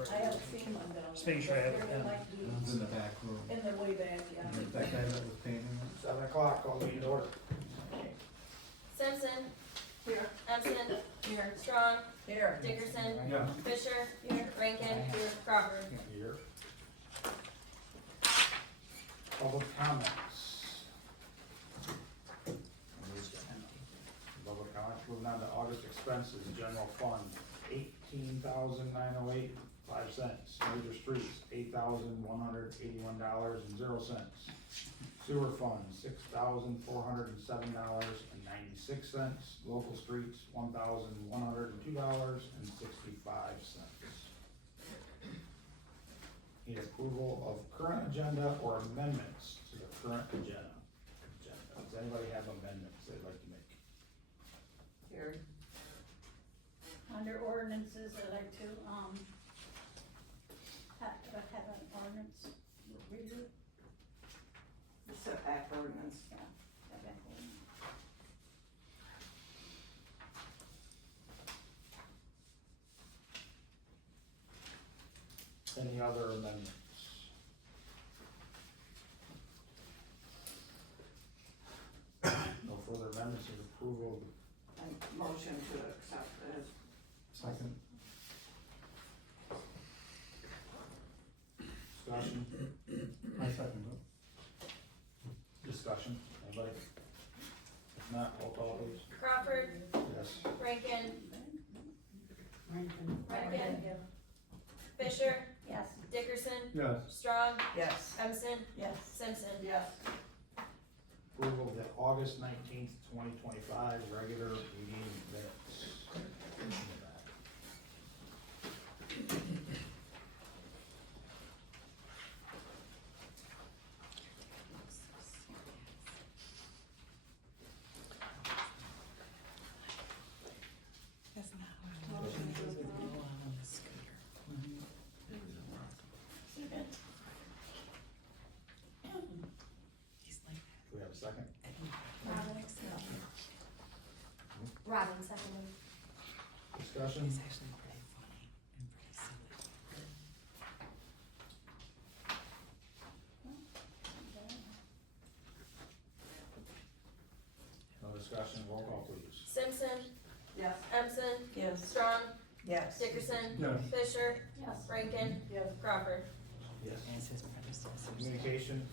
right I haven't seen one down there. Just making sure I have it There down. might be It's in the back room. in the way back, yeah. That guy that was painting it. 7 o'clock, call meeting to order. Simpson, Here. Absent, Here. Strong, Here. Dickerson, Yeah. Fisher, Rankin, Crawford. Here. Public comments. Public comments, moving on to August expenses, general fund, $18,908.05. Major streets, $8,181.00. Sewer fund, $6,407.96. Local streets, $1,102.65. Need approval of current agenda or amendments to the current agenda. Does anybody have amendments they'd like to make? Here. Under ordinances, I'd like to, have an ordinance reader. The setback ordinance. Yeah, setback ordinance. Any other amendments? No further amendments and approval. And motion to accept it. Second. Discussion? I second it. Discussion, anybody? If not, roll call please. Crawford, Yes. Rankin, Rankin. Rankin, Fisher, Yes. Dickerson, Yes. Strong, Yes. Absent, Yes. Simpson. Yes. Approval of the August 19th, 2025 regular meeting minutes. Do we have a second? Robin, seconded. Discussion? It's actually pretty funny and pretty silly. No discussion, roll call please. Simpson, Yes. Absent, Yes. Strong, Yes. Dickerson, Yes. Fisher, Yes. Rankin, Yes. Crawford. Yes. As his predecessors. Communication,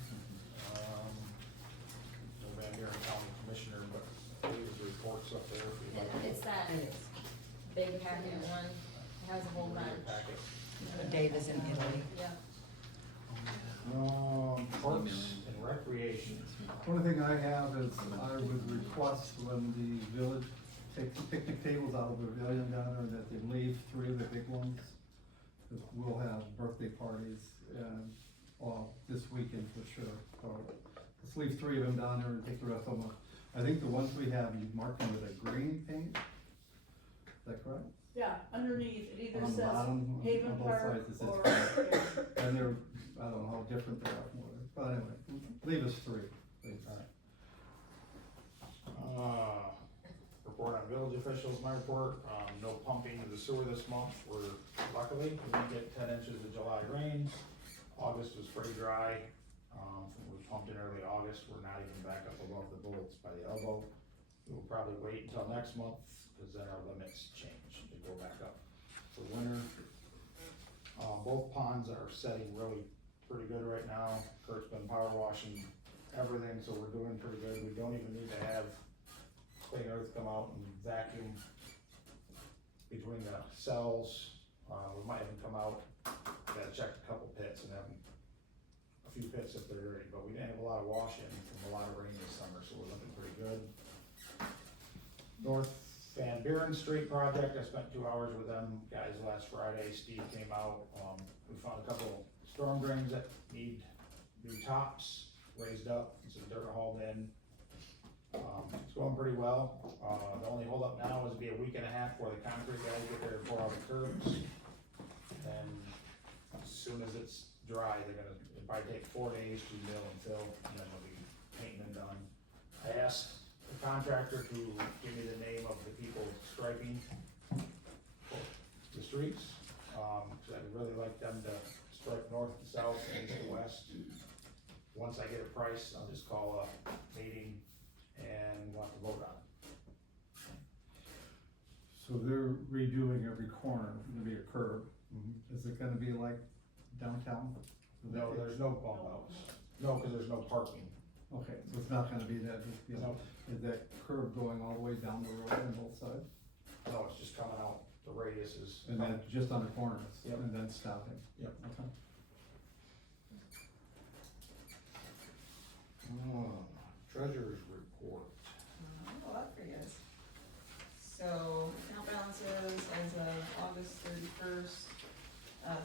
no man here in county commissioner, but his reports up there. if you'd like. It's that big packet one, it has a whole bunch. Packet. Dave is in Italy. Yeah. Parks and recreation. Only thing I have is I would request when the village takes the picnic tables out of the pavilion down there, that they leave 3 of the big ones. Cause we'll have birthday parties and, well, this weekend for sure, so let's leave 3 of them down there and take the rest of them up. I think the ones we have, you mark them with a green paint, is that correct? Yeah, underneath, it either On the says bottom, Haven on both Park sides, it says or. And they're, I don't know how different they are from others, but anyway, leave us 3, please. Report on village officials, my report, no pumping of the sewer this month, luckily, we didn't get 10 inches of July rains. August was pretty dry, we pumped in early August, we're not even back up above the bullets by the elbow. We'll probably wait until next month, cause then our limits change, they go back up for winter. Both ponds are setting really pretty good right now, Clerk's been power washing everything, so we're doing pretty good, we don't even need to have Clean Earth come out and vacuum between the cells, we might even come out, gotta check a couple pits and have a few pits if they're dirty, but we didn't have a lot of washing from a lot of rain this summer, so we're looking pretty good. North Buren Street project, I spent 2 hours with them guys last Friday, Steve came out, we found a couple storm drains that need new tops, raised up, some dirt hauled in. It's going pretty well, the only holdup now is be a week and a half before the concrete guys get there and pour out the curbs. And as soon as it's dry, it'll probably take 4 days to mill and fill, and then they'll be painting and done. I asked the contractor to give me the name of the people striping the streets. cause I'd really like them to strike north and south and east and west. Once I get a price, I'll just call a meeting and we'll have to vote on it. So they're redoing every corner, gonna be a curb. Is it gonna be like downtown? No, there's no bump outs. No, cause there's no parking. Okay, so it's not gonna be that, you know, No, is that curb going all the way down the road on both sides? no, it's just coming out, the radius is. And then just on the corners? Yep. And then stopping? Yep. Okay. Treasurer's report. A lot for you guys. So, account balances as of August 31st.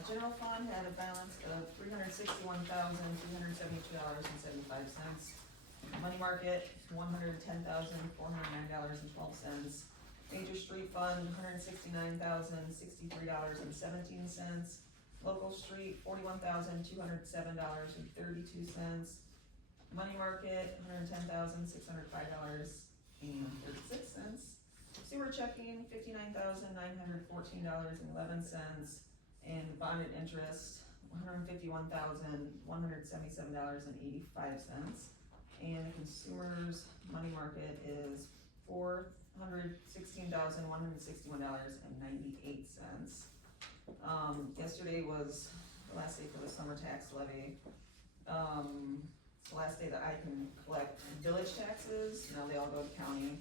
General fund had a balance of $361,372.75. Money market, $110,409.12. Major street fund, $169,063.17. Local street, $41,207.32. Money market, $110,605.36. Sewer checking, $59,914.11. And bonded interest, $151,177.85. And consumers' money market is $416,161.98. Yesterday was the last day for the summer tax levy. It's the last day that I can collect village taxes, now they all go to county.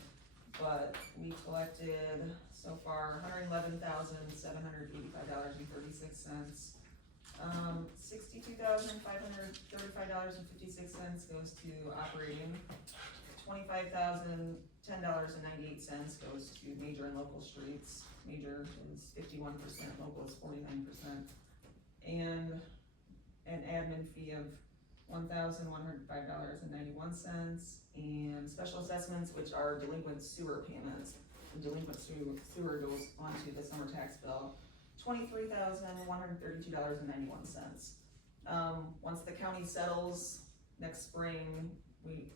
But we collected so far $111,785.36. $62,535.56 goes to operating. $25,010.98 goes to major and local streets. Major is 51%, local is 49%. And an admin fee of $1,105.91, and special assessments, which are delinquent sewer payments. The delinquent sewer goes onto the summer tax bill, $23,132.91. Once the county settles next spring, we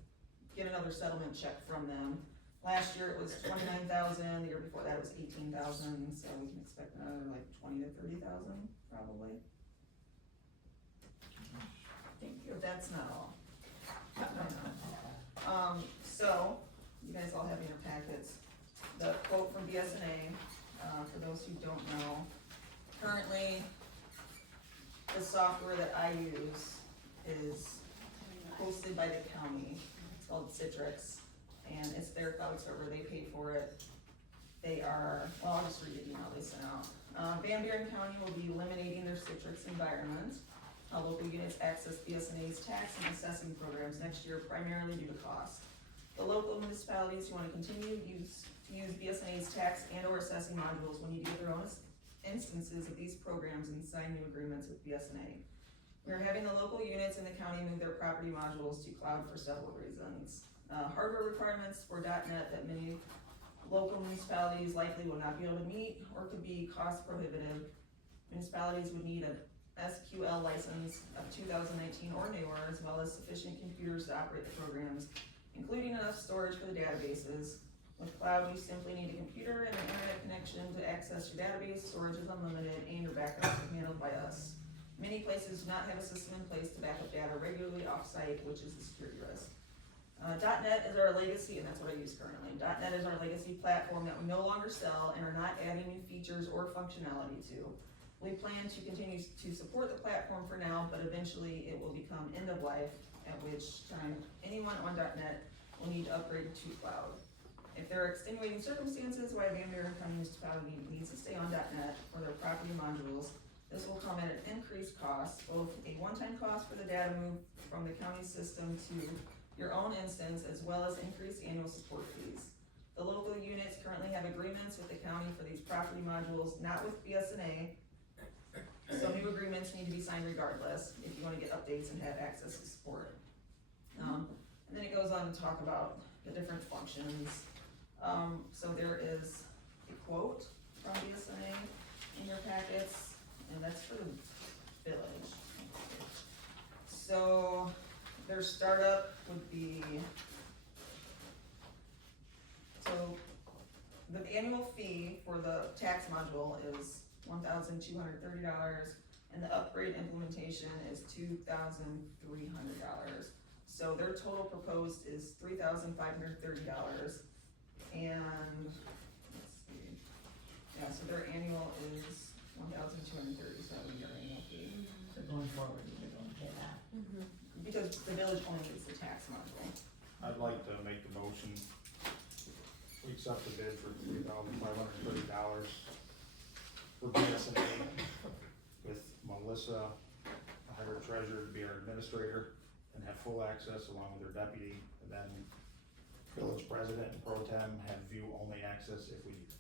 get another settlement check from them. Last year it was $29,000, the year before that it was $18,000, so we can expect another like $20,000 to $30,000 probably. Thank you. But that's not all. I know. So, you guys all have in your packets, the quote from BS&A, for those who don't know. Currently, the software that I use is hosted by the county. It's called Citrix, and it's their cloud server. They pay for it. They are, well, I'll just read the email they sent out. Buren County will be eliminating their Citrix environment. Local units access BS&A's tax and assessing programs next year primarily due to cost. The local municipalities who want to continue to use BS&A's tax and or assessing modules will need to get their own instances of these programs and sign new agreements with BS&A. We are having the local units in the county move their property modules to cloud for several reasons. Hardware requirements for .NET that many local municipalities likely will not be able to meet or could be cost prohibitive. Municipalities would need a SQL license of 2019 or newer, as well as sufficient computers to operate the programs, including enough storage for the databases. With cloud, you simply need a computer and an internet connection to access your database. Storage is unlimited and your backups are handled by us. Many places do not have a system in place to back up data regularly off-site, which is a security risk. .NET is our legacy, and that's what I use currently. .NET is our legacy platform that we no longer sell and are not adding new features or functionality to. We plan to continue to support the platform for now, but eventually it will become end of life, at which time anyone on .NET will need to upgrade to cloud. If there are extenuating circumstances why Vandenbrink County Municipality needs to stay on .NET for their property modules, this will come at an increased cost, both a one-time cost for the data move from the county system to your own instance, as well as increased annual support fees. The local units currently have agreements with the county for these property modules, not with BS&A, so new agreements need to be signed regardless if you want to get updates and have access to support. And then it goes on to talk about the different functions. So there is a quote from BS&A in your packets, and that's for the village. So their startup would be, so the annual fee for the tax module is $1,230, and the upgrade implementation is $2,300. So their total proposed is $3,530, and, let's see, yeah, so their annual is $1,230, so that would be their annual fee. So going forward, you're gonna pay that. Because the village only gets the tax module. I'd like to make the motion, we accept the bid for $3,530 for BS&A with Melissa, the hired treasurer to be our administrator, and have full access along with her deputy, and then village president and pro tem have view-only access if we need it.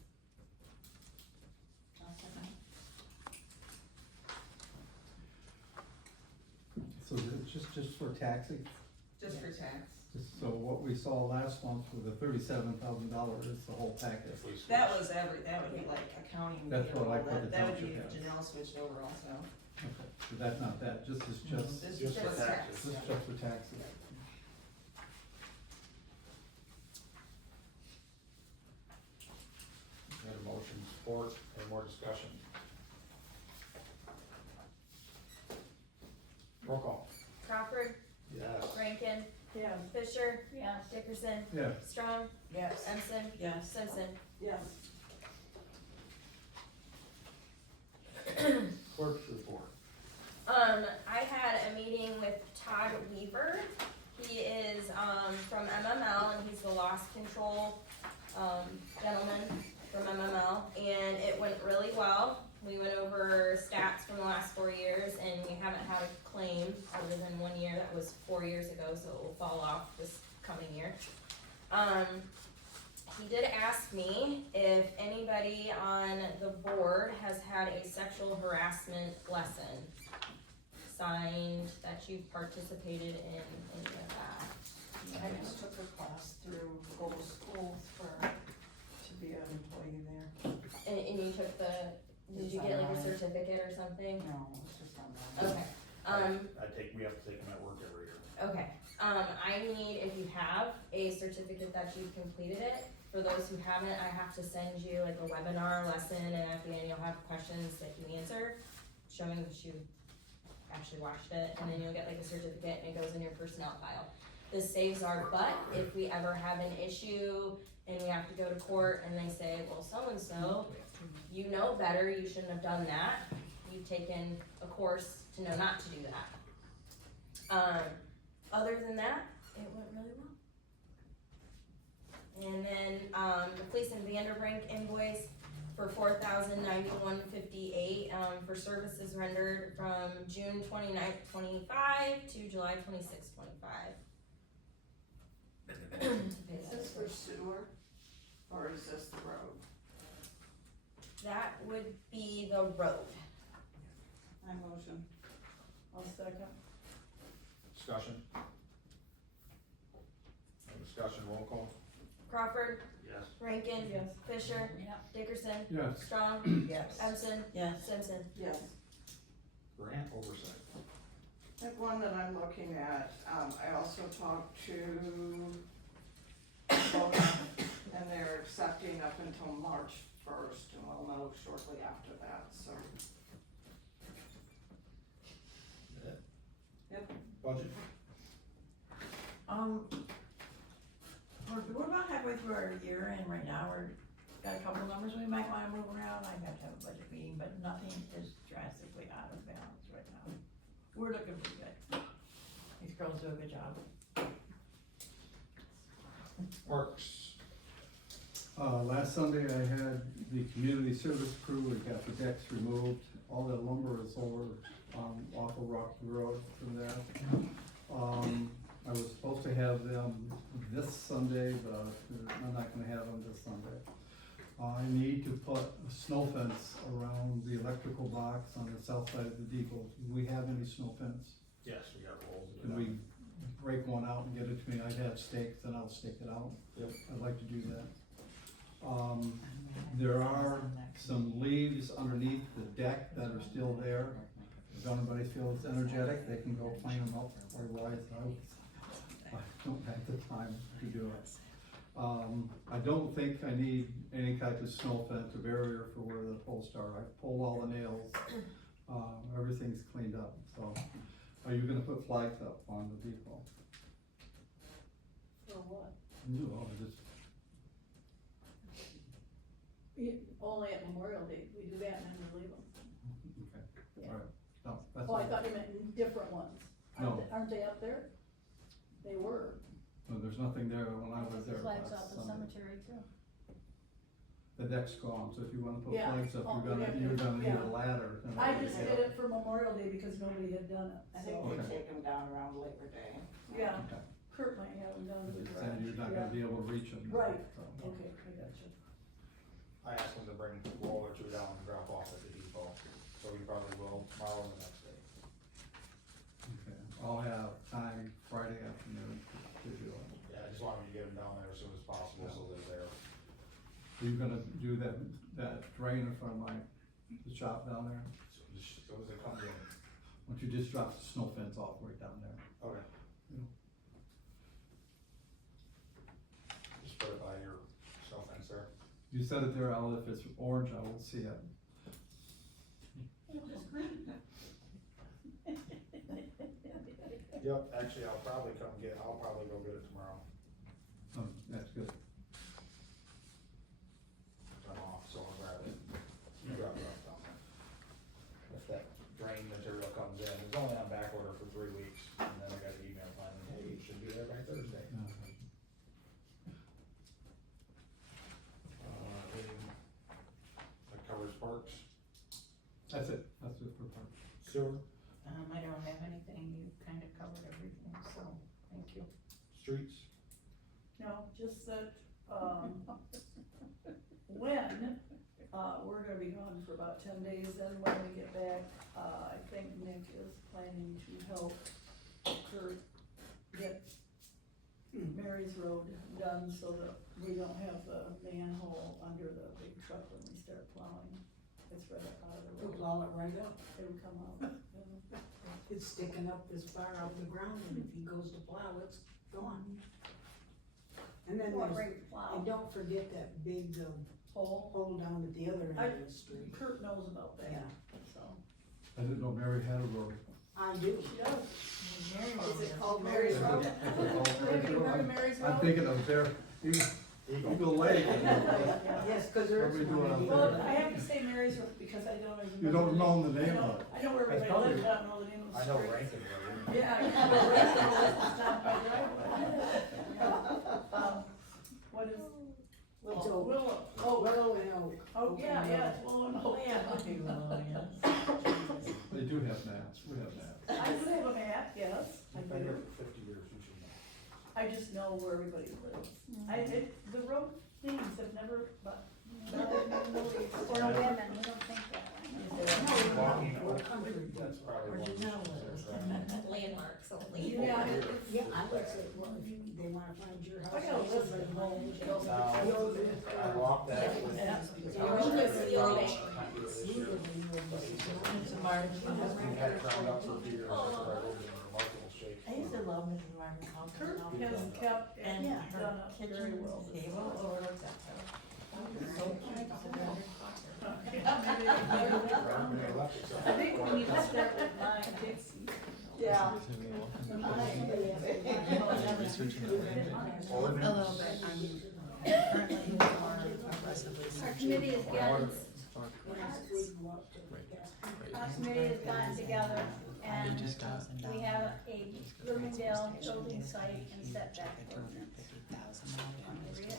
So it's just for taxing, Just for tax. so what we saw last month with the $37,000 is the whole package. If we switch. That would be like accounting, That's what I put the that would be township if has. Janelle switched over also. Okay, so that's not that, just This is Just for just taxes. tax. this is just for taxes. Got a motion, support, any more discussion? Roll call. Crawford, Yes. Rankin, Yeah. Fisher, Yes. Dickerson, Yeah, Strong, Yes. Ensign, Yes. Simpson. Yes. Clerk's report. I had a meeting with Todd Weaver. He is, from MML, and he's the loss control, gentleman from MML, and it went really well. We went over stats from the last 4 years, and we haven't had a claim other than 1 year, that was 4 years ago, so it will fall off this coming year. He did ask me if anybody on the board has had a sexual harassment lesson signed that you've participated in any of that. I just took a class through Global Schools to be an employee there. And you took did you get like a certificate or something? No, it's just online. Okay, We have to take them at work every year. okay, I need, if you have a certificate that you've completed it, for those who haven't, I have to send you like a webinar lesson, and at the end you'll have questions that you answer, showing that you actually watched it, and then you'll get like a certificate and it goes in your personnel file. This saves our butt if we ever have an issue and we have to go to court and they say, well, so-and-so, you know better, you shouldn't have done that. You've taken a course to know not to do that. Other than that, it went really well. And then, the Fleis and Vandenbrink invoice for $4,091.58, for services rendered from June 29th, 25 to July 26th, 25. Is this for sewer, or is this the road? That would be the road. I motion. I'll second. Discussion? No discussion, roll call? Crawford, Yes. Rankin, Yes. Fisher, Yeah. Dickerson, yes, Strong, Yes. Empson, Yes. Simpson. Yes. Grant oversight. That one that I'm looking at, I also talked to and they're accepting up until March 1st, and we'll know shortly after that, so. Yep. Budget. We're about halfway through our year, and right now got a couple of numbers we might wanna move around. I have to have a budget meeting, but nothing is drastically out of balance right now. We're looking pretty good. These girls do a good job. Parks. last Sunday I had the community service crew, we got the decks removed, all the lumber is over, off of Rocky Road from there. I was supposed to have them this Sunday, but I'm not gonna have them this Sunday. I need to put a snow fence around the electrical box on the south side of the depot. Do we have any snow fence? Yes, we got rolls. Can we break one out and get it to me? I'd have stakes and I'll stake it out. Yep. I'd like to do that. There are some leaves underneath the deck that are still there. If anybody feels energetic, they can go clean them up, otherwise I don't have the time to do it. I don't think I need any type of snow fence or barrier for where the posts are. I I've pulled all the nails, everything's cleaned up, so. Are you gonna put flags up on the depot? For what? You know, just, Only at Memorial Day, we do that and then we leave them. okay, Yeah. alright, no, that's. Oh, I thought you meant different ones. No. Aren't they up there? They were. No, there's nothing there when I was there Flags last out the Sunday. cemetery too. The deck's gone, so if you wanna put Yeah. flags up, Oh, you're we have to- gonna need yeah. a ladder. and I just everything. did it for Memorial Day because nobody had done it, I think so, they Okay. take them down around Labor Day. yeah, Okay. Kurt might have them down to the Then garage. you're not Yeah. gonna be able to reach them. Right. so. Okay, I got you. I asked him to bring a roll or two down and drop off at the depot, so he probably will tomorrow and the next day. Okay, I'll have time Friday afternoon to do it. Yeah, I just wanted to get him down there as soon as possible, so they're there. Are you gonna do that drain in front of the shop down there? As soon as it comes in. Why don't you just drop the snow fence off right down there? Okay. Yeah. Just put it by your snow fence there. You set it there, if it's orange, I will see it. Yep, actually, I'll probably go get it tomorrow. That's good. I'm off, so I'll grab it. Drop it off down there. If that drain material comes in, it's only on back order for 3 weeks, and then I got an email finally, hey, it should be there by Thursday. That covers parks, That's it for part. sewer, I don't have anything, you kind of covered everything, so, thank you. streets. No, just that, when, we're gonna be gone for about 10 days, then when we get back, I think Nick is planning to help Kurt get Mary's Road done so that we don't have the manhole under the big truck when we start plowing. It's right up out of the We'll road. plow it right up. It'll come out. It's sticking up this far out of the ground, and if he goes to plow, it's gone. And then Or there's, bring the plow. and don't forget that big, Hole. hole down at the other I- end of the street. Kurt knows about that, Yeah, so. I didn't know Mary had a road. I do. She does. Is it called Mary's Road? Have you heard of Mary's Road? I'm thinking of Eagle Lake. Yes, cause there's What are we doing one. out Well, there? I have to say Mary's Road because I don't even. You don't know the name I of it. I know where everybody probably- lives, I don't know the name of the I street. know Rankin Road. Yeah, I know Rankin Road, it's not my driveway. What is? It's Oh, oak. Willow, oh, Willow and oak. oh, Oak yeah, and yeah, willow. it's Willow and Oak. They do have maps, we have maps. I do have a map, yes, I I've been here do. for 50 years, you should know. I just know where everybody lives. The road things have never, but, bothered me in the least. We're women, we don't think that way. Walking We're Oak, country. that's probably Where'd one you know of it? those. Landmarks only. Yeah, it's, Yeah, I would say, well, if they wanna find your house. I got a list of homes, you know, I walked that with. Yeah. We had it ground up for a few years before I moved in remarkable shape. I used to love Mrs. Martin's house. Kurt has kept And and her done it very kitchen well. table overlooks that house. So cute, it's a very popular. I think we need to start with mine. Yeah. Ordinance. Our committee has gotten, together and we have a Bloomingdale building site and setback ordinance. Want me to read it?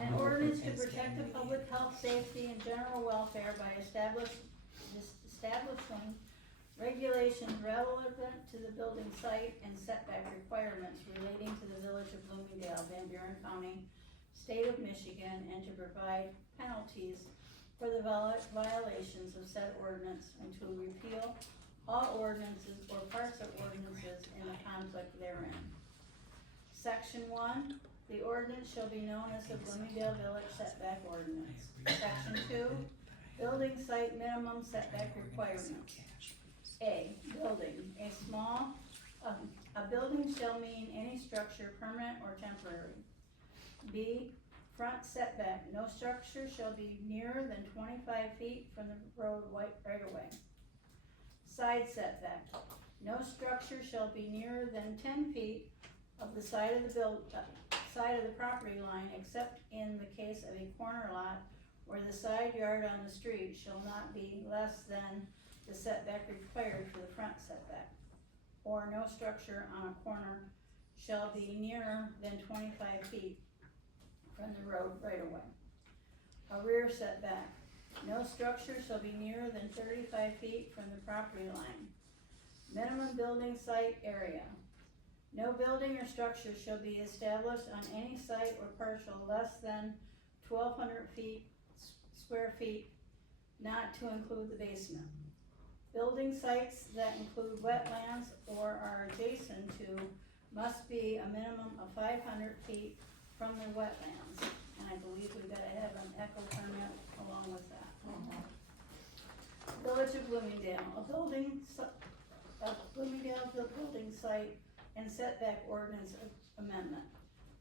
An ordinance to protect the public health, safety, and general welfare by establishing regulations relevant to the building site and setback requirements relating to the village of Bloomingdale, Van Buren County, state of Michigan, and to provide penalties for the violations of said ordinance and to repeal all ordinances or parts of ordinances in the conflict therein. Section 1, the ordinance shall be known as the Bloomingdale Village Setback Ordinance. Section 2, building site minimum setback requirements. A, building, a building shall mean any structure permanent or temporary. B, Front setback, no structure shall be nearer than 25 feet from the road right of way. Side setback, no structure shall be nearer than 10 feet of the side of the property line, except in the case of a corner lot where the side yard on the street shall not be less than the setback required for the front setback. Or no structure on a corner shall be nearer than 25 feet from the road right of way. A rear setback, no structure shall be nearer than 35 feet from the property line. Minimum building site area, no building or structure shall be established on any site or parcel less than 1,200 square feet, not to include the basement. Building sites that include wetlands or are adjacent to must be a minimum of 500 feet from the wetlands, and I believe we gotta have an echo permit along with that. Village of Bloomingdale, Bloomingdale building site and setback ordinance amendment.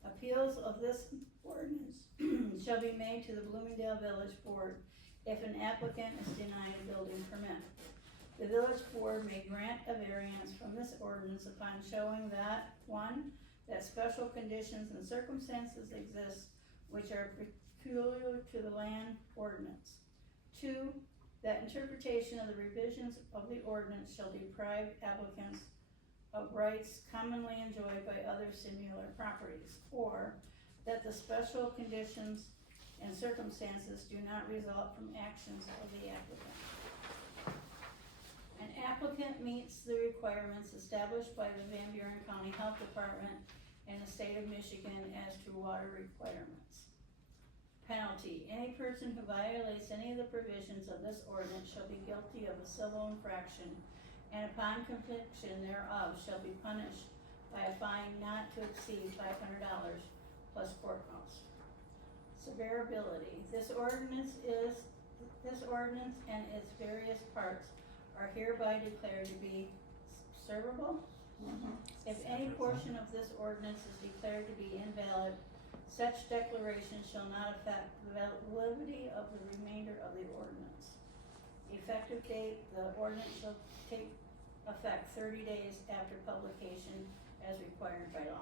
Appeals of this ordinance shall be made to the Bloomingdale Village Board if an applicant is denied a building permit. The village board may grant a variance from this ordinance upon showing that, 1, that special conditions and circumstances exist which are peculiar to the land ordinance. 2, that interpretation of the revisions of the ordinance shall deprive applicants of rights commonly enjoyed by other similar properties, or that the special conditions and circumstances do not result from actions of the applicant. An applicant meets the requirements established by the Van Buren County Health Department and the state of Michigan as to water requirements. Penalty, any person who violates any of the provisions of this ordinance shall be guilty of a civil infraction, and upon conviction thereof shall be punished by a fine not to exceed $500 plus court costs. Severability, this ordinance and its various parts are hereby declared to be servable. If any portion of this ordinance is declared to be invalid, such declaration shall not affect the validity of the remainder of the ordinance. Effective date, the ordinance shall take effect 30 days after publication as required by law.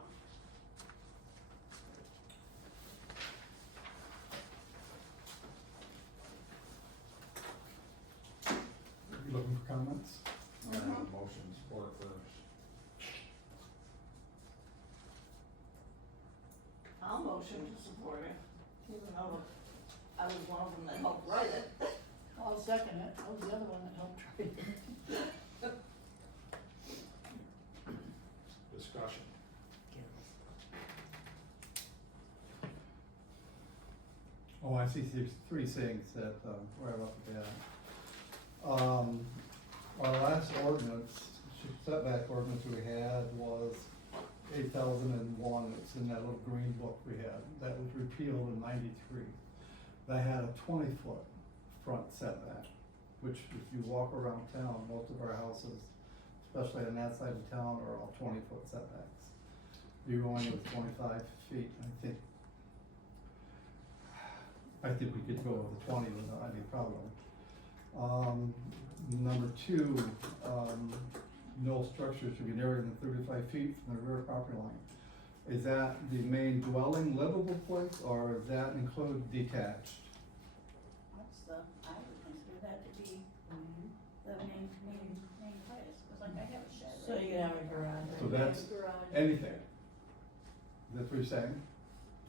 You looking for comments? I'm gonna have a motion support first. I'll motion to support it, even though I was one of them that helped write it. I'll second it, I was the other one that helped write it. Discussion. Oh, I see, there's three things that, right off the bat. Our last ordinance, setback ordinance we had was 8001, it's in that little green book we had, that was repealed in '93. That had a 20-foot front setback, which if you walk around town, most of our houses, especially on that side of town, are all 20-foot setbacks. You're going with 25 feet, I think we could go with the 20 without any problem. Number 2, no structure should be nearer than 35 feet from the rear property line. Is that the main dwelling livable place, or does that include detached? I would consider that to be the main place, cause like I have a shed. So you have a garage. So that's Garage. anything? That's what you're saying?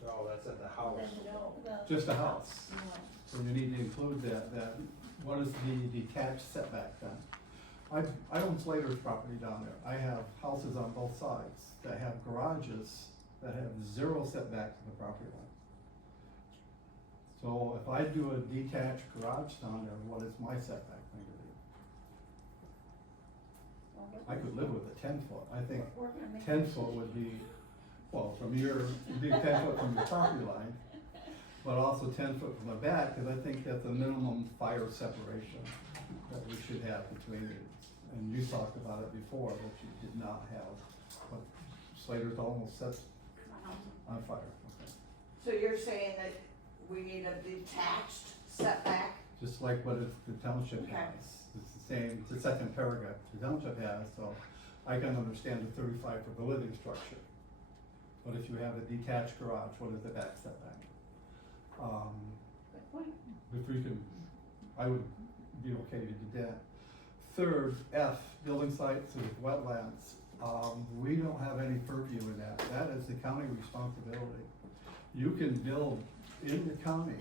No, that's at the house. No, Just a house? no. So you need to include that, what is the detached setback then? I own Slater's property down there. I have houses on both sides that have garages that have 0 setback to the property line. So if I do a detached garage down there, what is my setback going to be? I could live with a 10-foot. I think We're gonna make 10-foot would be, well, from your, it'd be 10 foot from your property line, but also 10 foot from the back, because I think that's a minimum fire separation that we should have between these. And you talked about it before, that you did not have, but Slater's almost set on fire, okay. So you're saying that we need a detached setback? just like what the township Okay. has. It's the same, it's the second paragraph the township has, so I can understand the 35 for the living structure. But if you have a detached garage, what is the back setback? Good point. If we can, I would be okay to do that. Third, F, building sites with wetlands. We don't have any purview in that. That is the county responsibility. You can build in the county,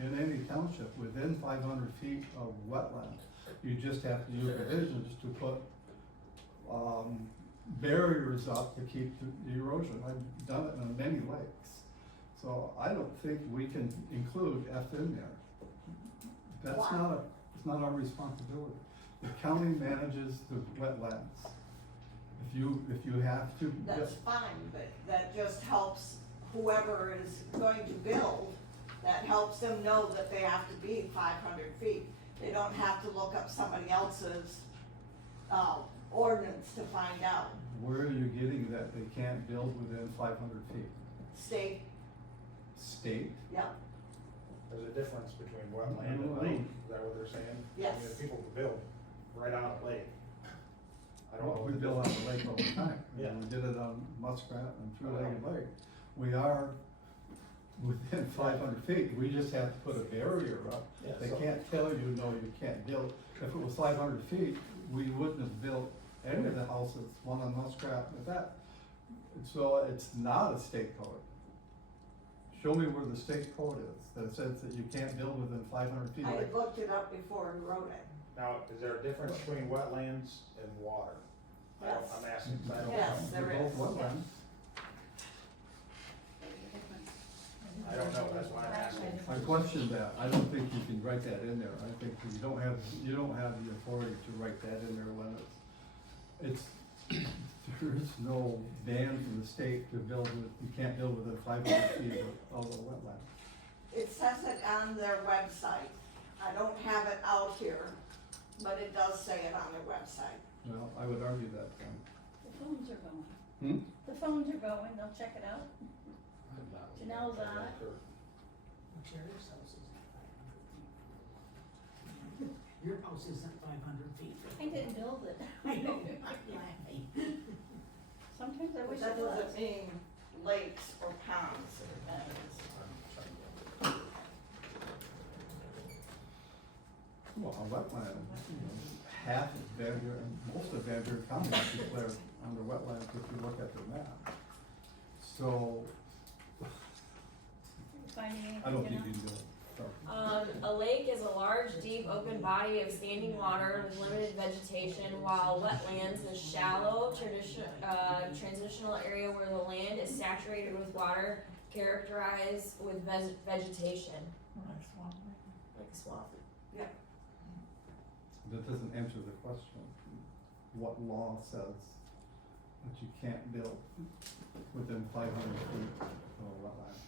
in any township, within 500 feet of wetland. You just have to use provisions to put, barriers up to keep the erosion. I've done it in many lakes. So I don't think we can include F in there. That's it's not our responsibility. The county manages the wetlands. If you have to. That's fine, but that just helps whoever is going to build, that helps them know that they have to be 500 feet. They don't have to look up somebody else's, ordinance to find out. Where are you getting that they can't build within 500 feet? State, State? yeah, There's a difference between wetland and No. lake, is that what they're saying? Yes. I mean, if people can build right on a lake. I don't know. We build on the lake all the time. Yeah. We did it on Muskrat and Two-Legged Lake. We are within 500 feet. We just have to put a barrier up. Yeah, They so- can't tell you, no, you can't build. If it was 500 feet, we wouldn't have built any of the houses, one on Muskrat and that. So it's not a state code. Show me where the state code is that says that you can't build within 500 feet. I had looked it up before and wrote it. Now, is there a difference between wetlands and water? Yes. I'm asking, 'cause I don't know. Yes, there They're is. both wetlands. I don't know, that's why I'm asking. I question that. I don't think you can write that in there. I think you don't have the authority to write that in there when it's, there is no ban from the state to build you can't build within 500 feet of a wetland. It says it on their website. I don't have it out here, but it does say it on their website. Well, I would argue that then. The phones are going. Hmm? The phones are going, they'll check it out. Janelle's on it. Jerry's house isn't 500 feet. Your house isn't 500 feet. I didn't build it. I know, I'm laughing. Sometimes I But wish that it was. doesn't mean lakes or ponds. Well, a wetland, half of Van Buren, most of Van Buren County is declared under wetlands if you look at the map. So, Finding I don't anything, think you you know? can do it. So, A lake is a large, deep, open body of standing water with limited vegetation, while wetlands is shallow, transitional area where the land is saturated with water, characterized with vegetation, like a swamp. that doesn't answer the question. What law says that you can't build within 500 feet of a wetland?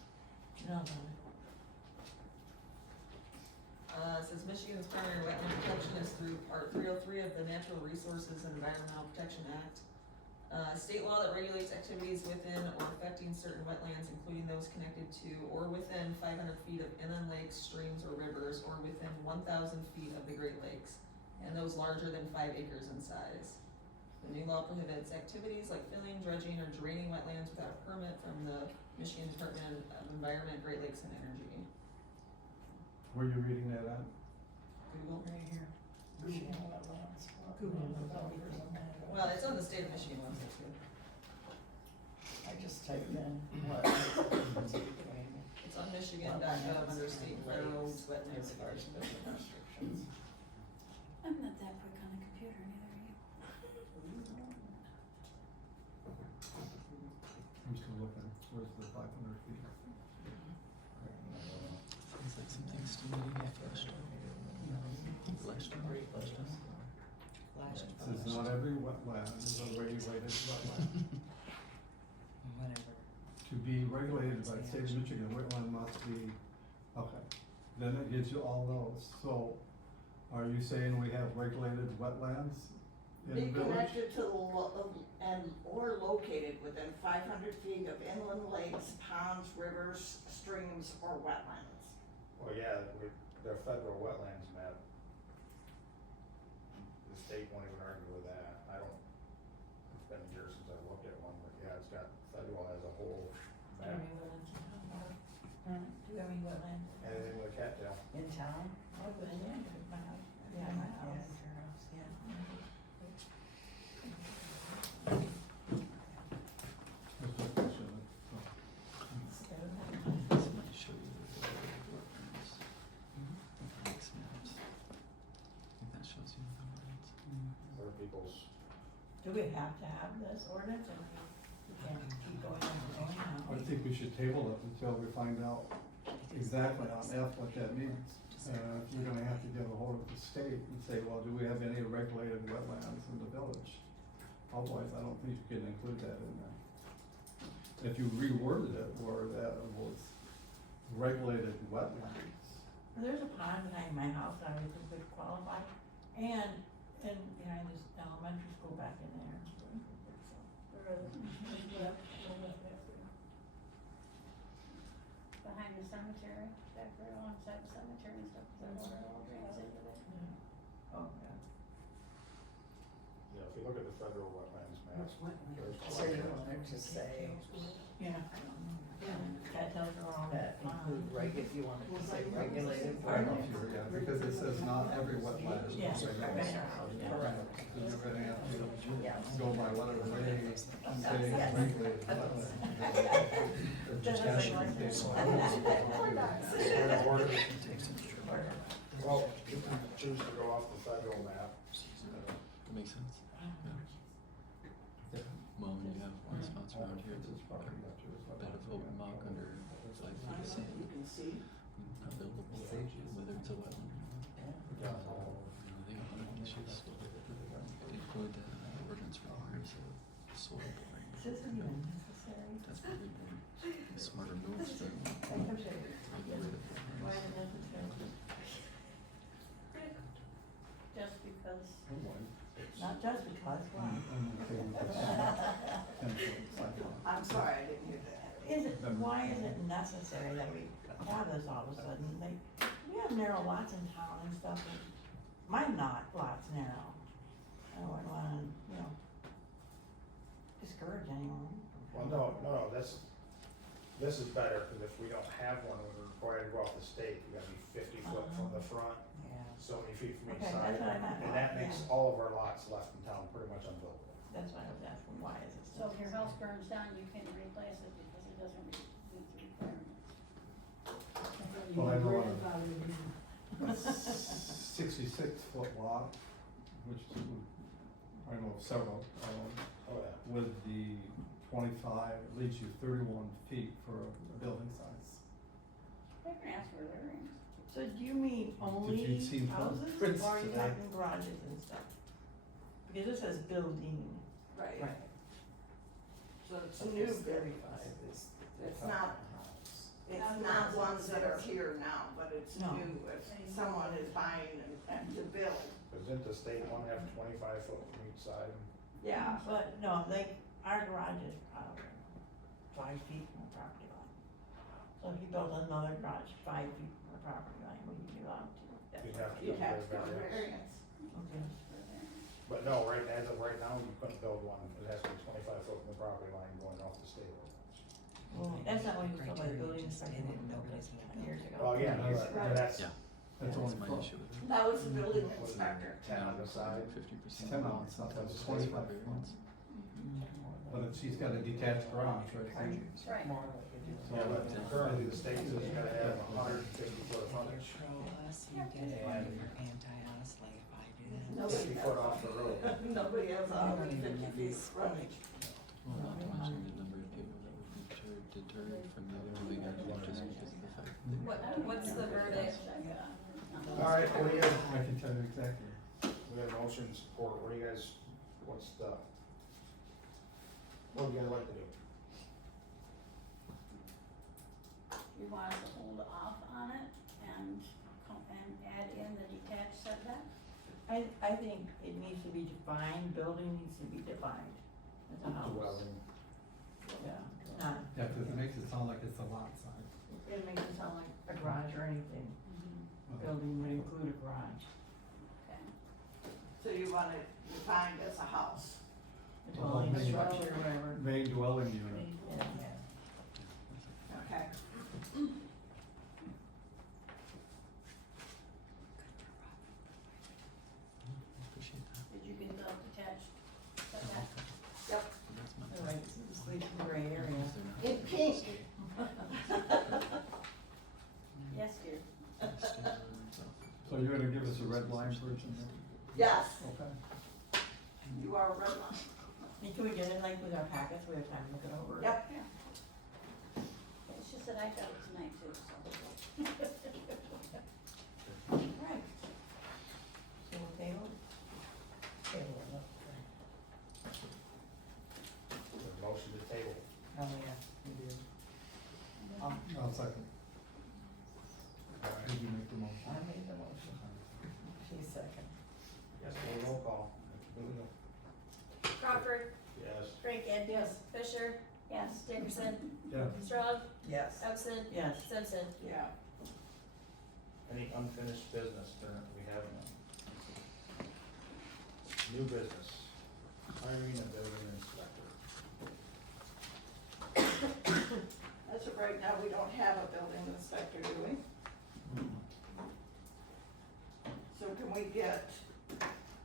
It says Michigan's primary wetland protection is through part 303 of the Natural Resources and Environmental Protection Act. State law that regulates activities within or affecting certain wetlands, including those connected to or within 500 feet of inland lakes, streams, or rivers, or within 1,000 feet of the Great Lakes, and those larger than 5 acres in size. The new law prohibits activities like filling, dredging, or draining wetlands without a permit from the Michigan Department of Environment, Great Lakes, and Energy. Were you reading that out? Google. Right here. Well, it's on the state of Michigan website too. I just typed in what. It's on Michigan.gov under state and federal wetlands restrictions. I'm not that quick on the computer, neither are you. I'm still looking. Where's the 500 feet? It says not every wetland is a regulated wetland. To be regulated by the state of Michigan, wetland must be, okay, then it gives you all those. So, are you saying we have regulated wetlands in Be the village. connected to or located within 500 feet of inland lakes, ponds, rivers, streams, or wetlands. Well, yeah, the federal wetlands map. The state won't even argue with that. It's been years since I looked at one, but yeah, it's got, federal as a whole Do you map. have any wetlands in town? Do you have any wetlands Anything with a cattail. in town? Oh, but yeah, my house, yeah, my house. That's my question. This might show you the wetlands. Next maps. I think that shows you the wetlands. Other people's, Do we have to have this ordinance, or we can't keep going and going now? I think we should table it until we find out exactly on F what that means. If you're gonna have to get a hold of the state and say, well, do we have any regulated wetlands in the village? Otherwise, I don't think you can include that in there. If you reworded it where that was regulated wetlands, There's a pond behind my house that I think would qualify, and behind this elementary school back in there. Behind the cemetery, back there alongside the cemetery and stuff, 'cause that water all drains into it. Oh, yeah. if you look at the federal wetlands map. What's wetland? there's Say plenty on of- there to say, yeah. That tells her all that. if you wanted to say regulated. I don't know if you're, yeah, because it says not every wetland is Yes, regulated. right in our house, yeah. Correct. So you're gonna have to Yes. go by letter of A and say regulated wetland. Doesn't say like this. Point of order. Well, you can choose to go off the federal map. That makes sense. Well, when you have one spots around here, there's a bed of open muck under 5 feet of sand. You can see. Not buildable, whether it's a wetland or not. They have issues. They include that ordinance requires a soil boring. This isn't even necessary. That's probably one of the smarter moves to I come to you. regulate it. Why is it necessary? Just because, Not just because, why? I'm sorry, I didn't hear that. Why is it necessary that we have this all of a sudden? We have narrow lots in town and stuff, and my lot's narrow. I wouldn't wanna, discourage anyone. Well, no, this is better, cause if we don't have one, we're required to go off the state, you gotta be 50 foot from the front, Yeah. so many feet from each Okay, side. that's what I meant. And that makes Yeah. all of our lots left in town pretty much unbuildable. That's why I was asking, why is it? so if your house burns down, you can replace it because it doesn't meet the requirements. Well, I know on a 66-foot lot, which I know of several, Oh, yeah. with the 25, it leaves you 31 feet for a building size. They can ask for a variance. So do you mean only you see houses, prints or are you today? talking garages and stuff? Because this says building. Right. Right. So it's new buildings. It's not ones that are here now, but it's No. new, if someone is buying and to build. Doesn't the state one have 25 foot from each side? Yeah, but no, our garage is probably 5 feet from the property line. So if you build another garage 5 feet from the property line, would you be allowed to? That's You'd what- have to You'd have to get go a variance. variance. Okay. But no, as of right now, you couldn't build one, it has to be 25 foot from the property line going off the state ordinance. Well, that's not what you saw by the building inspector when we built it 10 years ago. Well, again, that's Yeah. That's That's only my for issue with it. That was the building inspector. 10 on the side. 50%. 10 on the side, that's 25 variance. But if she's got a detached garage, right? Right. Yeah, but currently the state says you gotta have 150 foot of frontage, Nobody 50 has foot off the road. Nobody has 150 feet frontage. Well, not to mention the number of people that would be deterred from moving in just because of the fact that What's the verdict? Alright, what do you guys, I can tell you exactly. we have motion support, what do you guys, what do you guys like to do? You want us to hold off on it and add in the detached setback? I I think it needs to be defined, building needs to be defined as a house. Dwelling. Yeah, not, Yeah, cause it makes it sound like it's a lot size. it makes it sound like a garage or anything, building would include a garage, So you want it defined as a house. a dwelling, main- structure, whatever. Main dwelling unit. Yeah. Okay. Appreciate that. Did you get the attached? setback? That's my All right, so this leaves the gray area. In pink. Yes, dear. So you're gonna give us a red line version then? Yes, Okay. you are red line. Hey, can we get it like with our packets, we have time to look it over? Yep. It's just that I got it tonight too, so. Right. So we'll table? Table it, Motion to table. oh yeah, we do. I'll second. Did you make the motion? I made the motion, she's second. Yes, roll call. Crawford, Yes. Rankin. Yes. Fisher, Yes, Dickerson, Yeah. Strug, Yes. Epson, Yes. Simpson. Yeah. Any unfinished business that we have none? New business, hiring a building inspector. As of right now, we don't have a building inspector, do we? So can we get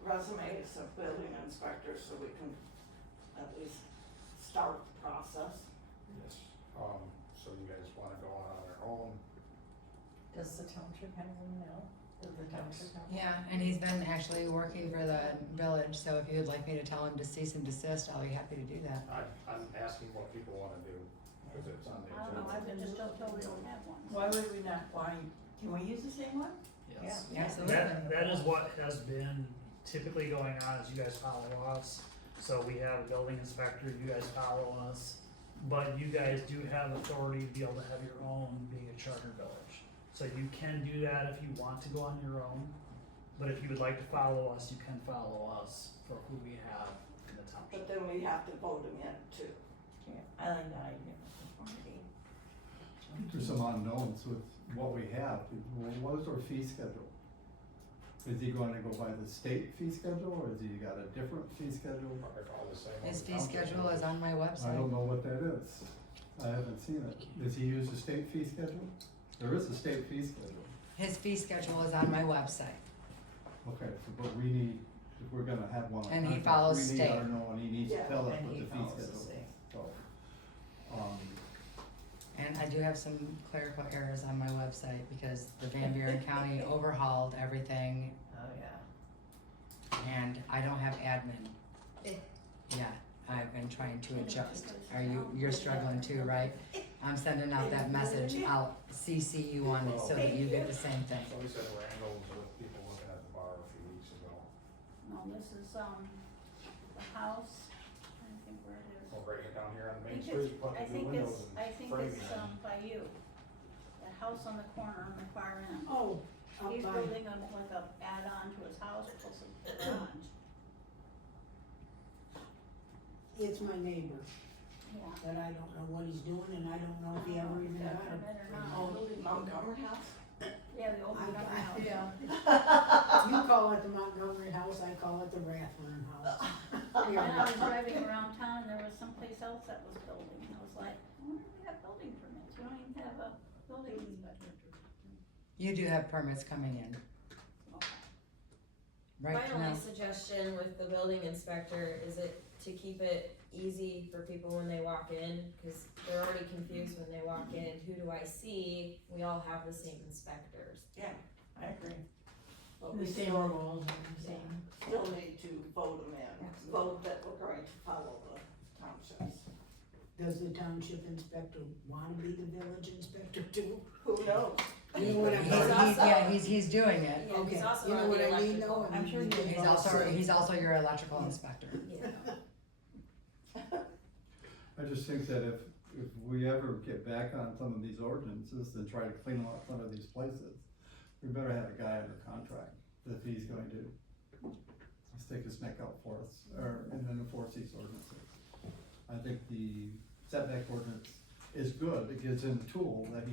resumes of building inspectors so we can at least start the process? Yes. So you guys wanna go on their own? Does the township have one now? Does the township have one? Yeah, and he's been actually working for the village, so if you would like me to tell him to cease and desist, I'll be happy to do that. I'm asking what people wanna do, cause it's on the I don't know, I've agenda. been just told we don't have one. Why would we not, can we use the same one? Yes. Yeah. Absolutely. That is what has been typically going on, is you guys follow us, so we have a building inspector, you guys follow us. But you guys do have authority to be able to have your own, being a charter village. So you can do that if you want to go on your own, but if you would like to follow us, you can follow us for who we have in the township. But then we have to vote them in too. Yeah, I like that idea, conformity. There's some unknowns with what we have. What is our fee schedule? Is he going to go by the state fee schedule, or has he got a different fee schedule? Probably all the same. His on the fee township schedule is building. on my I website. don't know what that is. I haven't seen it. Does he use the state fee schedule? There is a state fee schedule. His fee schedule is on my website. Okay, so but we need, if we're gonna have one. on And he contract, follows we need state. our know, and he needs to Yeah, tell us and what he the fee follows the schedule is. state. So, And I do have some clerical errors on my website because the Van Buren County overhauled everything Oh, yeah. and I don't have admin. Eh. Yeah, I've been trying to adjust. You're struggling too, right? I'm sending out that message, I'll CC you on it so that you get the same thing. So we said Randall's with people looking at the bar a few weeks ago. No, this is, the house, I think where it is. Well, right down here on I Main think Street, it's, put I the think new it's, windows I and think framing it's, in. by you. The house on the corner on the far end. Oh, up He's by, building like a add-on to his house plus a garage. it's my neighbor, Yeah. but I don't know what he's doing, and I don't know if he ever even Got a got it. permit or not. Oh, Montgomery House? Yeah, the old Montgomery house. You call it the Montgomery House, I call it the Rathburn House. And then I was driving around town and there was someplace else that was building, and I was like, I wonder if we have building permits, we don't even have a building inspector. You do have permits coming in. Right My now, only suggestion with the building inspector is it to keep it easy for people when they walk in, cause they're already confused when they walk in, who do I see? We all have the same inspectors. I agree. But The we same still, rules and the same. still need to vote them in, vote that we're going to follow the townships. Does the township inspector wanna be the village inspector too? Who knows? You know what I he's, mean? he's doing it. Yeah, he's Okay, also you know on what the I mean, electrical. though? I'm sure he is. He's also your electrical inspector. Yeah. I just think that if we ever get back on some of these ordinances and try to clean up some of these places, we better have a guy under contract if he's going to stick his neck out for us, and then enforce these ordinances. I think the setback ordinance is good, it gives him the tools that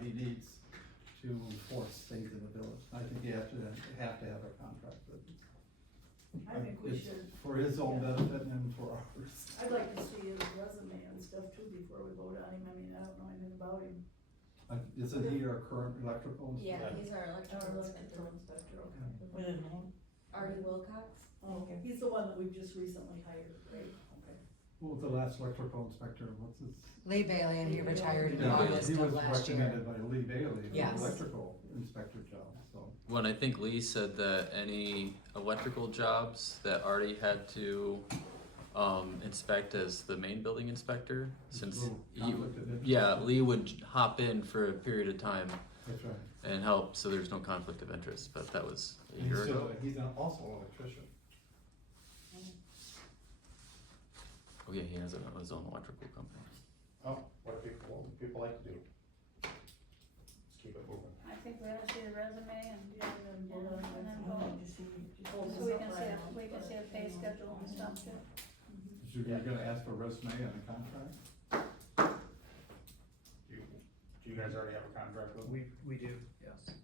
he needs to enforce things in the village. I think you have to have a contract with him. I think we It's should, for his own benefit and for ours. I'd like to see his resume and stuff too before we vote on him, I mean, I don't know anything about him. Isn't he our current electrical Yeah, inspector? he's our Our electrical inspector. electrical inspector, okay. With his name? Artie Wilcox. Oh, he's the one that we've just recently hired, right? Okay. What was the last electrical inspector, what's his? Lee Bailey, and he retired in Yeah, August he of was last year. recommended by Lee Bailey, Yes. the electrical inspector job, so. When I think Lee said that any electrical jobs that Artie had to inspect as the main building inspector, since Little he, conflict of interest. yeah, Lee would hop in for a period of time That's right. and help, so there's no conflict of interest, but that was a And year ago. he's also an electrician. Oh yeah, he has his own electrical company. Oh, what do people like to do? Let's keep it moving. I think we ought to see the resume and, Yeah, and then vote on it. and then I'd vote. like to see, So we can see a pay schedule and stuff too. So you're gonna ask for a resume and a contract? Do you guys already have a contract with them? We do, yes.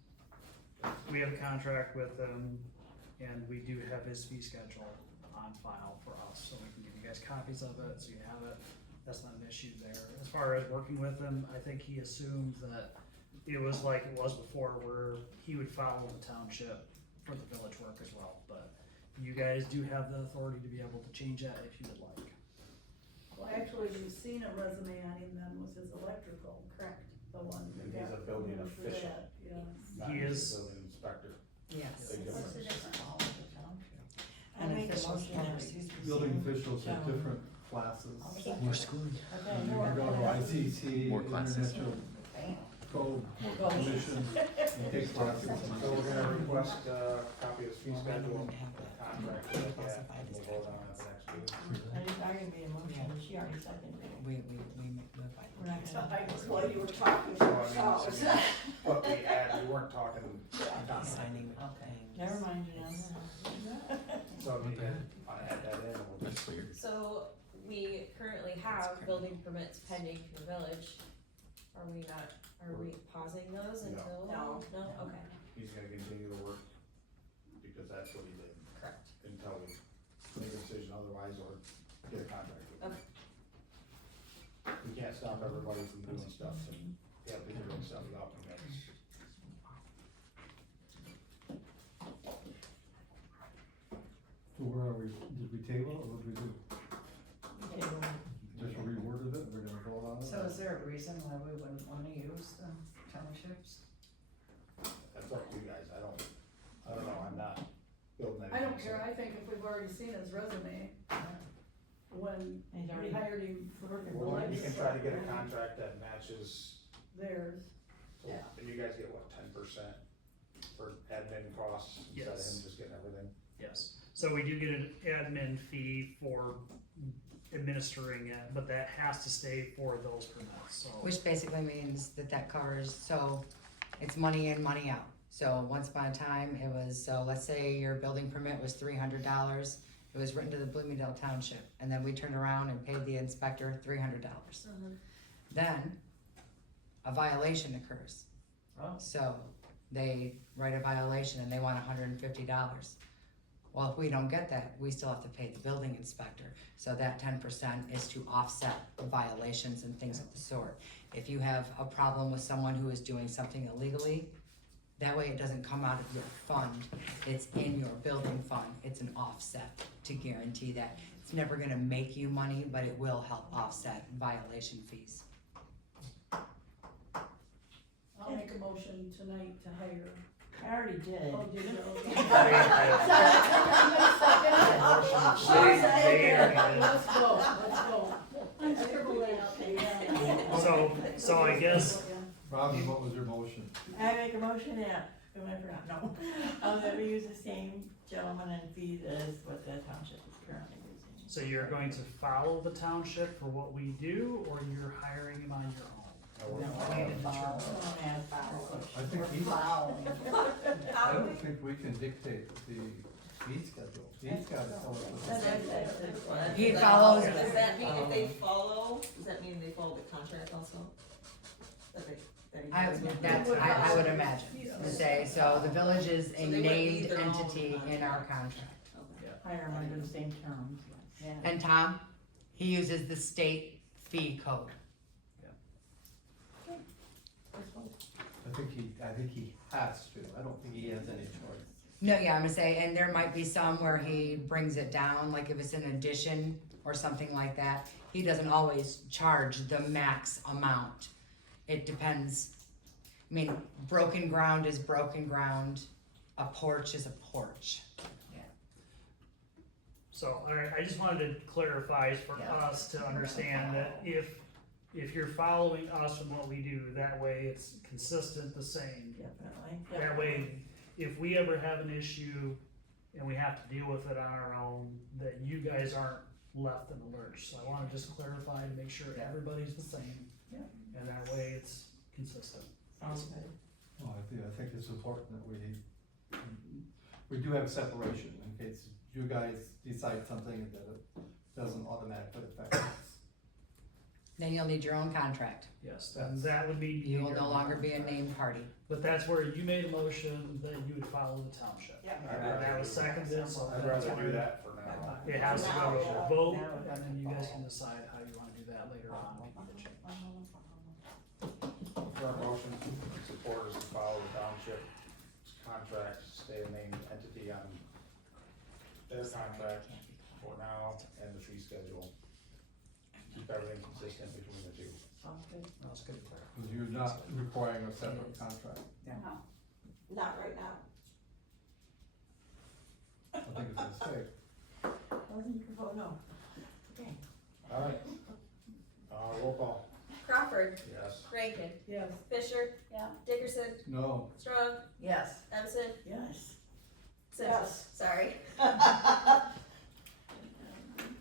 We have a contract with them, and we do have his fee schedule on file for us, so we can give you guys copies of it, so you have it. That's not an issue there. As far as working with him, I think he assumed that it was like it was before, where he would follow the township for the village work as well, but you guys do have the authority to be able to change that if you would like. Well, actually, you've seen a resume on him then, was his electrical, Correct. the one And that he's got a building removed for official. that, yeah. Not He just is- a building inspector. Yes. Big What's the difference. difference? all of the township. And I make a officials motion can that receive we Building see officials have gentlemen. different classes. More schooling. Okay, You more. can go to ICC, More classes. International Bam. Code Go. Commission, and take classes. So we're gonna request a copy of his fee Well, we schedule, wouldn't have that. contract, We to look at, classified and as we'll vote on it the next meeting. I made a motion, but she already seconded it. We move by. We're not gonna. Well, you were talking So, for I mean, yourselves. But we weren't talking. Signing Okay, things. never mind, you know. So if you can, add that in, and we'll That's weird. So we currently have building permits pending for the village. Are we pausing those No. until? No. No, okay, he's gonna continue to work, because that's what he did, correct. until we make a decision otherwise, or get a contract with him. Okay. We can't stop everybody from doing stuff, and have people doing stuff without permits. So where are we, did we table it, or what did we do? Just reworded it, we're gonna vote on it? So is there a reason why we wouldn't wanna use the townships? That's up to you guys, I don't know, I'm not building anything. I don't care, so- I think if we've already seen his resume, when He's we already- hired him for Well, you can try to get a contract that matches, theirs. so, and you guys get what, 10% for admin costs, instead of Yes. him just getting everything? Yes, so we do get an admin fee for administering it, but that has to stay for those permits, so. Which basically means that covers, so it's money in, money out. So once upon a time, it was, so let's say your building permit was $300. It was written to the Bloomingdale Township, and then we turned around and paid the inspector $300. Then, a violation occurs. Oh. So, they write a violation and they want $150. Well, if we don't get that, we still have to pay the building inspector. So that 10% is to offset violations and things of the sort. If you have a problem with someone who is doing something illegally, that way it doesn't come out of your fund, it's in your building fund, it's an offset to guarantee that. It's never gonna make you money, but it will help offset violation fees. I'll make a motion tonight to hire. I already did. Oh, did you? Let's go, let's go. I'm scribbling out there. So I guess, Robin, what was your motion? I make a motion that, I forgot, no, that we use the same gentleman and fees as what the township is currently using. so you're going to follow the township for what we do, or you're hiring him on your own? No, We need to follow. determine. I think he, Following. I don't think we can dictate the Fee schedule, he's gotta tell us. What? He Does that follows- Does that mean if they follow, does that mean they follow the contract also? That they, that he I, has no- I would imagine, to say, so the village is a So they wouldn't named need their own entity in our contract. Okay. Hire them under the same terms, yeah. And Tom, he uses the state fee code. I think he has to, I don't think he has any choice. No, yeah, I'm gonna say, and there might be some where he brings it down, like if it's an addition or something like that. He doesn't always charge the max amount. It depends. I mean, broken ground is broken ground, a porch is a porch. So, alright, I just wanted to clarify for Yeah. us to understand that if you're following us and what we do, that way it's consistent, the same. Definitely. That way, if we ever have an issue and we have to deal with it on our own, that you guys aren't left in the lurch. So I wanna just clarify to make sure everybody's the same. Yeah. And that way it's consistent. Sounds good. Well, I think it's important that we do have separation in case you guys decide something that it doesn't automatically affect us. Then you'll need your own contract. Yes, and that would be. You will no longer be a named party. But that's where you made a motion that you would follow the township. Yeah. And that was seconded, so I'd that's rather why do that for now. it has to go to Now, a vote, now we're and then you guys can decide how you wanna do that later on. Our motion, support is to follow the township contract, stay a named entity on their contract for now, and the fee schedule. Keep everything consistent between the two. Sounds good. That's good to clarify. Because you're not requiring a separate contract. No. Not right now. I think it's a mistake. Oh, no. Okay. Alright. Roll call. Crawford, Yes. Rankin, Yes. Fisher, Yeah. Dickerson, No, Strong, Yes. Emerson, Yes. Simpson, Yes. sorry.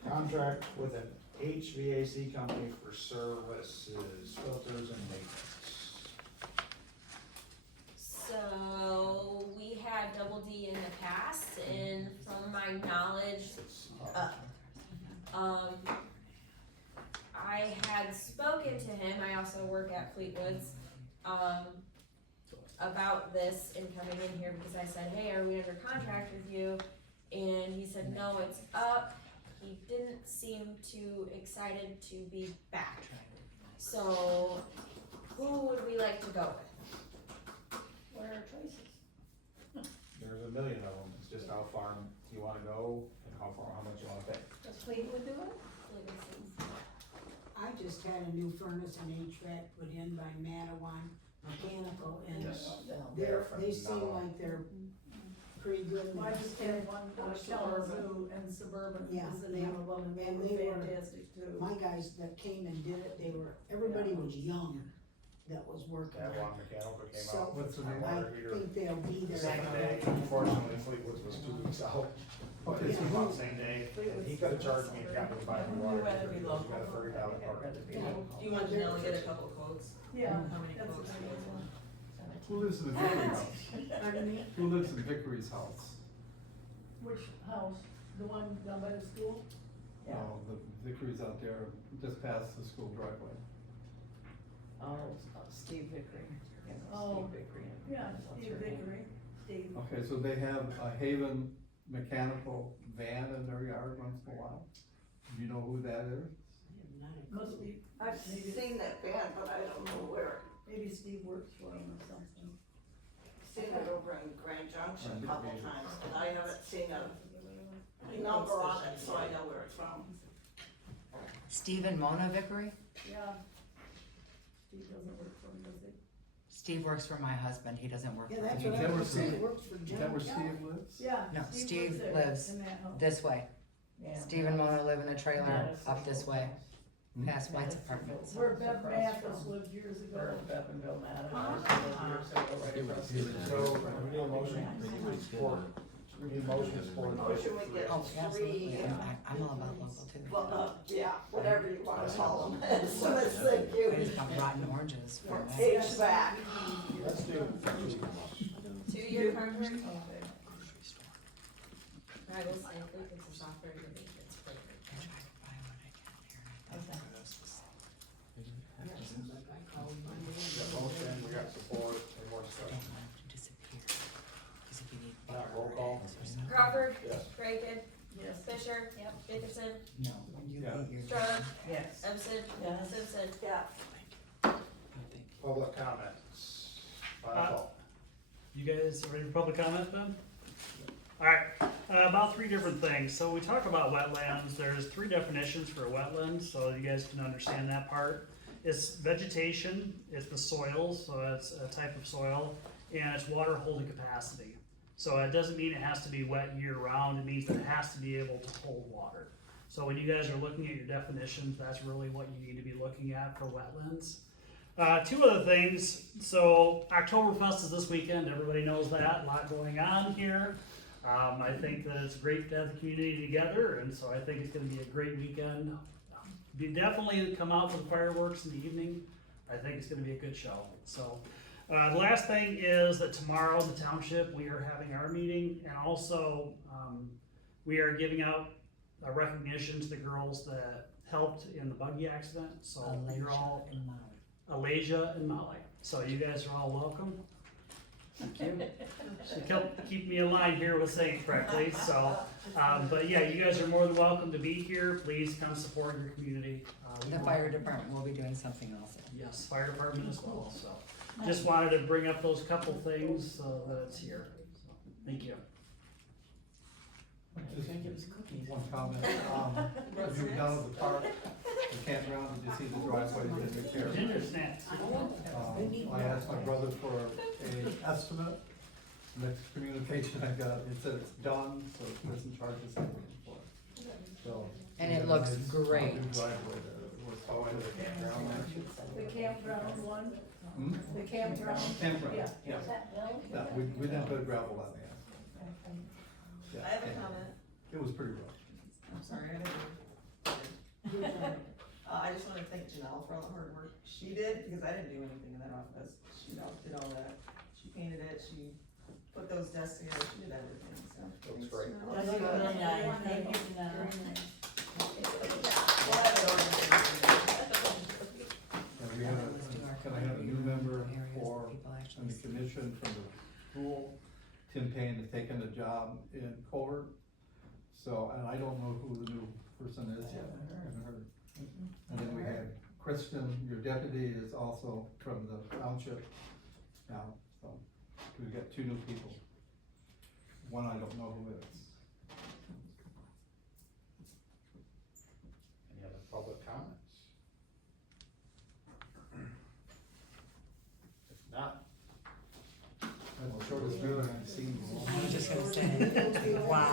Contract with an HVAC company for services, filters and maintenance. So, we had Double D in the past, and from my knowledge, It's, I had spoken to him, I also work at Fleetwood's, about this and coming in here because I said, hey, are we under contract with you? And he said, no, it's up. He didn't seem too excited to be back. So, who would we like to go with? What are our choices? There's a million of them, it's just how far you wanna go and how much you wanna pay. Does Fleetwood do it? I just had a new furnace and HVAC put in by Madawan Mechanical, and Yes. they seem like they're pretty good. I just had one, Suburban. Kalamazoo and Suburban Yeah, was the name of them, and they and were they were- fantastic too. My guys that came and did it, everybody was young that was working That on it. one mechanical came So, out with what's the my name? I water heater. think they'll be there. Same day, unfortunately Fleetwood's was 2 weeks out, but Okay, it so came who- out the same day, and he could've charged me and got me to buy a new water You rather heater, be because you got a local. $30 part. Rather be Yeah. local. Do you want Janelle to get a couple quotes? Yeah, How many that's quotes a do you good want? one. who lives in the Vickery's house? Pardon me, Who lives in Vickery's house? which house? The one down by the school? Yeah. Oh, the Vickery's out there, just past the school driveway. Oh, Steve Vickery. Yeah, Oh. Steve Vickery. Yeah, That's Steve her name. Vickery, Steve. Okay, so they have a Haven mechanical van in their yard once in a while? Do you know who that is? Must be, I've maybe, seen that van, but I don't know where. maybe Steve works for him or something. Seen it over in Grand Junction a couple times, but I haven't seen a Yeah. number on it, so I know where it's from. Steve and Mona Vickery? Steve doesn't work for him, does he? Steve works for my husband, he doesn't work Yeah, for that's me. what Is that I where was saying, Steve- works for Is that where John. Steve lives? Yeah. No, Steve there lives in that house. This way. Yeah. Steve and Mona live in a trailer Madison. up this way, Hmm? past White's apartments. Where Bev Across Mathis from- lived years ago. Or Bevanville, Madison. Huh? Right across the street. So, we need a motion, support, we need a motion, support. Motion we get Oh, absolutely, three, I'm all about local too. well, yeah, whatever you wanna call them, as soon as they I give just got rotten oranges for for that. HVAC. Let's do. 2-year contract? Okay. I will say, if it's a software, you think it's I flavored. tried to buy one, I can't hear it. I thought it was the same. We got motion, we got support, any more I discussion? don't want it to disappear, cause if you need. Not roll call. or something. Crawford, Yes. Rankin, Yes. Fisher, Yep. Dickerson, No, you Yeah. get your. Stroller, Yes. Simpson, Yes. Simpson. Yeah. I think. Public comments. Final call. You guys ready for public comment then? Alright, about 3 different things. So we talk about wetlands, there's 3 definitions for a wetland, so you guys can understand that part. It's vegetation, it's the soil, so it's a type of soil, and it's water holding capacity. So it doesn't mean it has to be wet year round, it means that it has to be able to hold water. So when you guys are looking at your definitions, that's really what you need to be looking at for wetlands. 2 other things, so Oktoberfest is this weekend, everybody knows that, a lot going on here. I think that it's great to have the community together, and so I think it's gonna be a great weekend. Definitely come out for the fireworks in the evening, I think it's gonna be a good show, so. The last thing is that tomorrow in the township, we are having our meeting, and also, we are giving out a recognition to the girls that helped in the buggy accident, so you're all, And Molly. Alasia and Molly, so you guys are all welcome. Keep me in line here with saying it correctly, so, but yeah, you guys are more than welcome to be here, please come support your community. The fire department will be doing something also. Yes, fire department as well, so, just wanted to bring up those couple things, so that it's here, so, thank you. Just one comment, if you were down at the park, the campground, did you see the driveway that repaired? Ginger snaps. I asked my brother for an estimate, next communication I got, it said it's done, so it doesn't charge us anything for it. So. And it looks nice great. new driveway there, it was. Oh, and the campground there. The campground one, Hmm? the campground. Campground, Yeah. yeah, Is that Bill? yeah, we didn't put gravel on there. Yeah, I have a yeah. comment. It was pretty rough. I'm sorry, I didn't. I just wanna thank Janelle for all the hard work she did, because I didn't do anything in that office. She did all that. She painted it, she put those desks together, she did everything, so. Looks thanks, great. Janelle. That's really nice, thank you, Janelle. We'll have it organized. And we have can I have a new member for, People on actually the commission from the school? Tim Payne has taken a job in Culver, so, and I don't know who the new person is yet, I haven't heard. And then we had Kristen, your deputy, is also from the township now, so we've got 2 new people. One I don't know who is. Any other public comments? If not, That's the shortest meeting I've seen. I was just gonna say, wow.